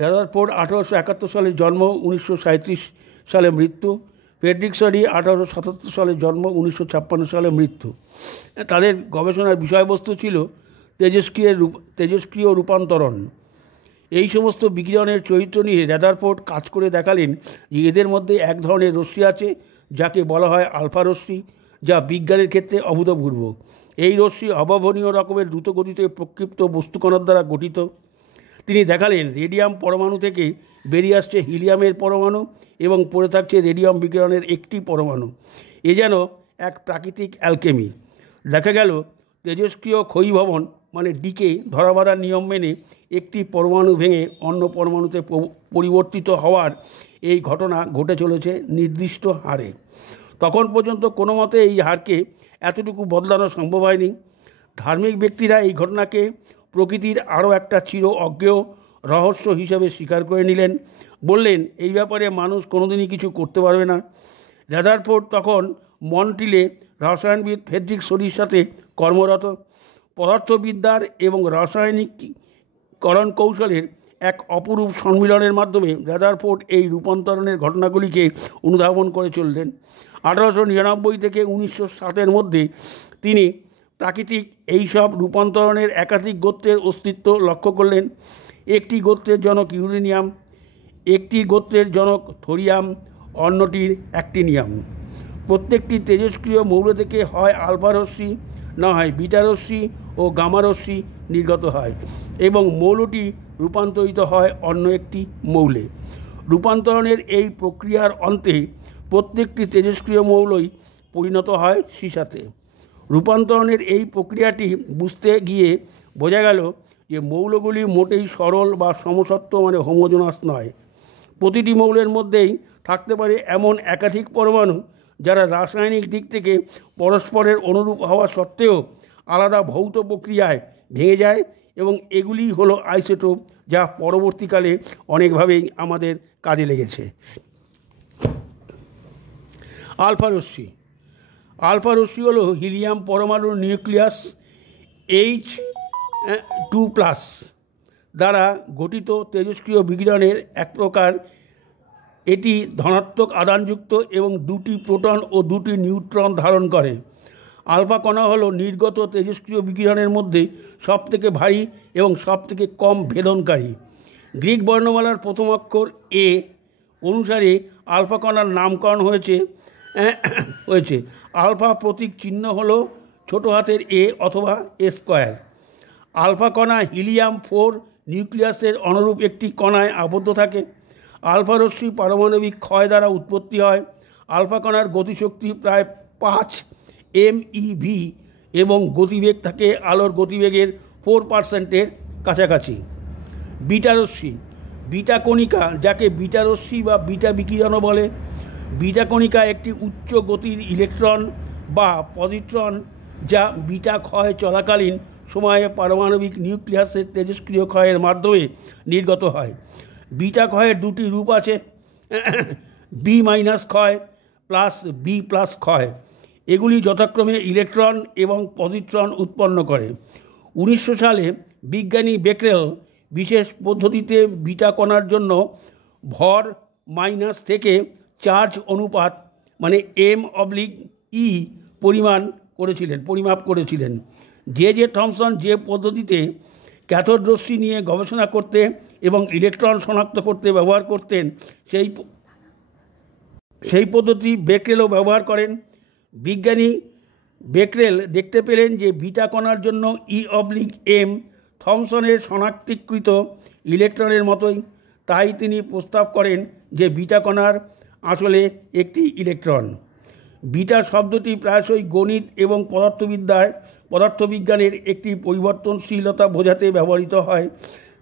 Rutherford 1871 সালে জন্ম, 1937 সালে মৃত্যু। ফ্রেডরিকসন 1877 সালে জন্ম, 1956 সালে মৃত্যু। তাদের গবেষণার বিষয়বস্তু ছিল তেজস্ক্রিয় রূপান্তরণ। এই সমস্ত বিকিরণের চরিত্র নিয়ে রাদারফোর্ড কাজ করে দেখালেন যে এদের মধ্যে এক ধরনের রশ্মি আছে যাকে বলা হয় আলফা রশ্মি, যা বিজ্ঞানের ক্ষেত্রে অভূতপূর্ব। এই রশ্মি অভাবনীয় রকমের দ্রুতগতিতে প্রক্ষিপ্ত বস্তুকণার দ্বারা গঠিত। তিনি দেখালেন রেডিয়াম পরমাণু থেকে বেরিয়ে আসছে হিলিয়ামের পরমাণু এবং পড়ে থাকছে রেডিয়াম বিকিরণের একটি পরমাণু। এ যেন এক প্রাকৃতিক অ্যালকেমি। দেখা গেল তেজস্ক্রিয় ক্ষয়ীভবন মানে ডিকে ধরাবাঁধার নিয়ম মেনে একটি পরমাণু ভেঙে অন্য পরমাণুতে পরিবর্তিত হওয়ার এই ঘটনা ঘটে চলেছে নির্দিষ্ট হারে। তখন পর্যন্ত কোনো মতে এই হারকে এতটুকু বদলানো সম্ভব হয়নি। ধার্মিক ব্যক্তিরা এই ঘটনাকে প্রকৃতির আরও একটা চির অজ্ঞেয় রহস্য হিসেবে স্বীকার করে নিলেন। বললেন এই ব্যাপারে মানুষ কোনোদিনই কিছু করতে পারবে না। রাদারফোর্ড তখন মন্ট্রিলে রসায়নবিদ ফ্রেডরিকসনের সাথে কর্মরত। পদার্থবিদ্যার এবং রাসায়নিকীকরণ কৌশলের এক অপরূপ সম্মিলনের মাধ্যমে রাদারফোর্ড এই রূপান্তরণের ঘটনাগুলিকে অনুধাবন করে চললেন। 1899 থেকে 1907 মধ্যে তিনি প্রাকৃতিক এইসব রূপান্তরণের একাধিক গোত্রের অস্তিত্ব লক্ষ্য করলেন। একটি গোত্রের জনক ইউরেনিয়াম, একটি গোত্রের জনক থোরিয়াম, অন্যটির অ্যাক্টিনিয়াম। প্রত্যেকটি তেজস্ক্রিয় মৌল থেকে হয় আলফা রশ্মি, না হয় বিটা রশ্মি ও গামা রশ্মি নির্গত হয় এবং মৌলটি রূপান্তরিত হয় অন্য একটি মৌলে। রূপান্তরণের এই প্রক্রিয়ার অন্তে প্রত্যেকটি তেজস্ক্রিয় মৌলই পরিণত হয় সীসাতে। রূপান্তরণের এই প্রক্রিয়াটি বুঝতে গিয়ে বোঝা গেল যে মৌলগুলি মোটেই সরল বা সমসত্ব মানে হোমোজেনাস নয়। প্রতিটি মৌলের মধ্যেই থাকতে পারে এমন একাধিক পরমাণু যারা রাসায়নিক দিক থেকে পরস্পরের অনুরূপ হওয়া সত্ত্বেও আলাদা ভৌত প্রক্রিয়ায় ভেঙে যায় এবং এগুলি হলো আইসোটোপ, যা পরবর্তীকালে অনেকভাবেই আমাদের কাজে লেগেছে। আলফা রশ্মি। আলফা রশ্মি হলো হিলিয়াম পরমাণুর নিউক্লিয়াস H2+ দ্বারা গঠিত তেজস্ক্রিয় বিকিরণের এক প্রকার। এটি ধনাত্মক আধানযুক্ত এবং দুটি প্রোটন ও দুটি নিউট্রন ধারণ করে। আলফা কণা হলো নির্গত তেজস্ক্রিয় বিকিরণের মধ্যে সবথেকে ভারী এবং সবথেকে কম ভেদনকারী। গ্রিক বর্ণমালার প্রথম অক্ষর এ অনুসারে আলফা কণার নামকরণ হয়েছে। আলফা প্রতীক চিহ্ন হলো ছোটো হাতের এ অথবা এ স্কোয়ার। আলফা কণা হিলিয়াম 4 নিউক্লিয়াসের অনুরূপ একটি কণায় আবদ্ধ থাকে। আলফা রশ্মি পারমাণবিক ক্ষয় দ্বারা উৎপত্তি হয়। আলফা কণার গতিশক্তি প্রায় 5 MeV এবং গতিবেগ থাকে আলোর গতিবেগের 4%-এর কাছাকাছি। বিটা রশ্মি। বিটা কণিকা, যাকে বিটা রশ্মি বা বিটা বিকিরণও বলে। বিটা কণিকা একটি উচ্চ গতির ইলেকট্রন বা পজিট্রন যা বিটা ক্ষয় চলাকালীন সময়ে পারমাণবিক নিউক্লিয়াসের তেজস্ক্রিয় ক্ষয়ের মাধ্যমে নির্গত হয়। বিটা ক্ষয়ের দুটি রূপ আছে, B- ক্ষয় প্লাস B+ ক্ষয়। এগুলি যথাক্রমে ইলেকট্রন এবং পজিট্রন উৎপন্ন করে। 1900 সালে বিজ্ঞানী বেকেরেল বিশেষ পদ্ধতিতে বিটা কণার জন্য ভর মাইনাস থেকে চার্জ অনুপাত মানে M/E পরিমাপ করেছিলেন। জে থমসন যে পদ্ধতিতে ক্যাথোড রশ্মি নিয়ে গবেষণা করতে এবং ইলেকট্রন শনাক্ত করতে ব্যবহার করতেন সেই পদ্ধতি বেকেরেলও ব্যবহার করেন। বিজ্ঞানী বেকেরেল দেখতে পেলেন যে বিটা কণার জন্য E/M থমসনের শনাক্তিকৃত ইলেকট্রনের মতোই। তাই তিনি প্রস্তাব করেন যে বিটা কণার আসলে একটি ইলেকট্রন। বিটা শব্দটি প্রায়শই গণিত এবং পদার্থবিজ্ঞানের একটি পরিবর্তনশীলতা বোঝাতে ব্যবহৃত হয়,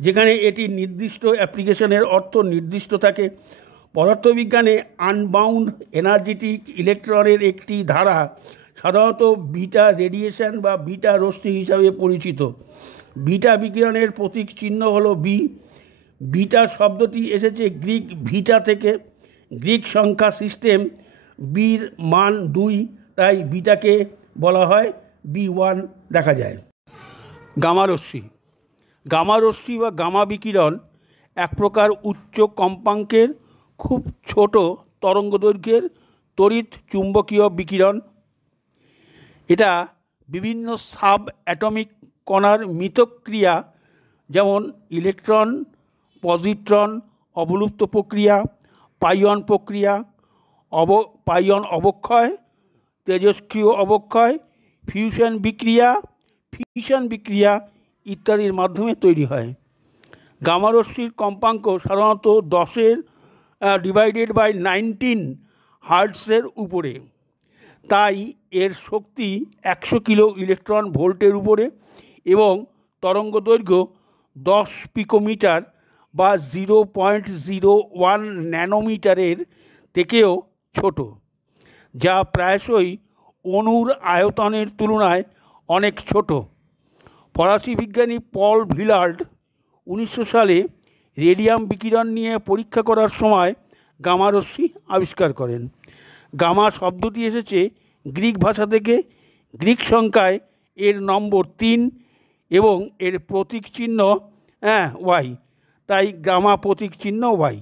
যেখানে এটি নির্দিষ্ট অ্যাপ্লিকেশনের অর্থ নির্দিষ্ট থাকে। পদার্থবিজ্ঞানে আনবাউন্ড এনার্জেটিক ইলেকট্রনের একটি ধারা সাধারণত বিটা রেডিয়েশন বা বিটা রশ্মি হিসাবে পরিচিত। বিটা বিকিরণের প্রতীক চিহ্ন হলো B। বিটা শব্দটি এসেছে গ্রিক ভিটা থেকে। গ্রিক সংখ্যা সিস্টেম বির মান 2, তাই বিটাকে বলা হয় B1 দেখা যায়। গামা রশ্মি। গামা রশ্মি বা গামা বিকিরণ এক প্রকার উচ্চ কম্পাঙ্কের খুব ছোট তরঙ্গদৈর্ঘ্যের তড়িৎ চুম্বকীয় বিকিরণ। এটা বিভিন্ন সাব অ্যাটমিক কণার মিথস্ক্রিয়া, যেমন ইলেকট্রন, পজিট্রন অবলুপ্ত প্রক্রিয়া, পাইয়ন প্রক্রিয়া, পাইয়ন অবক্ষয়, তেজস্ক্রিয় অবক্ষয়, ফিউশন বিক্রিয়া ইত্যাদির মাধ্যমে তৈরি হয়। গামারশ্মির কম্পাঙ্ক সাধারণত 10^19 হার্টজের উপরে, তাই এর শক্তি 100 কিলো ইলেকট্রন ভোল্টের উপরে এবং তরঙ্গদৈর্ঘ্য 10 পিকোমিটার বা 0.01 ন্যানোমিটারের থেকেও ছোট, যা প্রায়শই অণুর আয়তনের তুলনায় অনেক ছোট। ফরাসি বিজ্ঞানী পল ভিলার্ড 1900 সালে রেডিয়াম বিকিরণ নিয়ে পরীক্ষা করার সময় গামা রশ্মি আবিষ্কার করেন। গামা শব্দটি এসেছে গ্রিক ভাষা থেকে। গ্রিক সংখ্যায় এর নম্বর 3 এবং এর প্রতীক চিহ্ন ওয়াই, তাই গামা প্রতীক চিহ্ন ওয়াই।